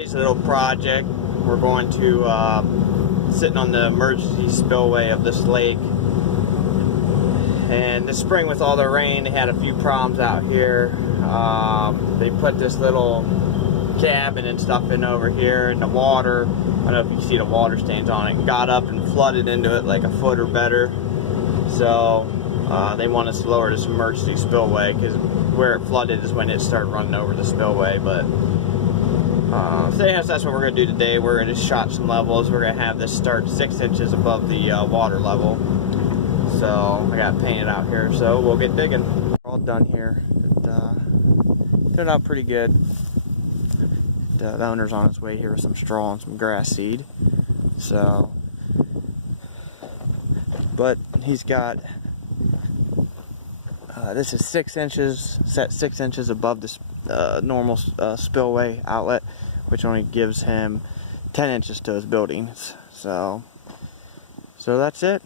It's a little project. We're going to sitting on the emergency spillway of this lake. And this spring, with all the rain, they had a few problems out here. They put this little cabin and stuff in over here, and the water, I don't know if you see the water stains on it, got up and flooded into it like a foot or better. So they want us to lower this emergency spillway, because where it flooded is when it started running over the spillway. But so yes, that's what we're going to do today. We're going to shot some levels. We're going to have this start 6 inches above the water level. So I got it painted out here, so we'll get digging. We're all done here. It turned out pretty good. The owner's on his way here with some straw and some grass seed. So, but he's got this is 6 inches, set 6 inches above this normal spillway outlet, which only gives him 10 inches to his buildings. So that's it.